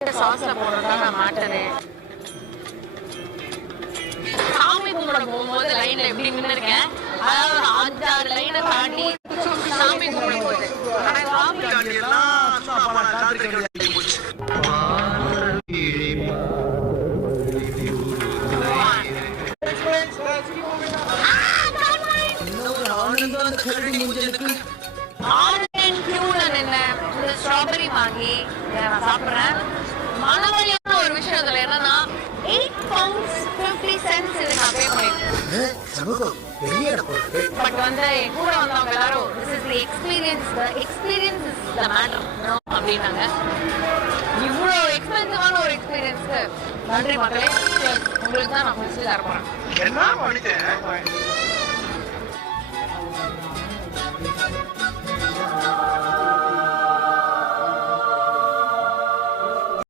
சாஸ்ல போடுறதுக்காக மாட்டது. சாமி கும்பிட போகும்போது லைன்ல எப்படி நின்னுருக்கேன், அதாவது 5-6 லைனை தாண்டி சாமி கும்பிட போகுது. ஸ்ட்ராபெரி வாங்கி நான் சாப்பிட்றேன். மனவழியான ஒரு விஷயம் இதுல என்னன்னா 8 pounds 50 cents இதுக்கு நான் பே பண்ணிருக்கேன். பட் வந்து கூட வந்தவங்க எல்லாரும் this is the experience is the matter அப்படின்னாங்க. இவ்வளோ எக்ஸ்பென்சிவான ஒரு எக்ஸ்பீரியன்ஸ்க்கு நன்றி மக்களே. உங்களுக்கு தான் நான் ஃபர்ஸ்ட் தர போறேன். என்ன பண்ணிட்டேன்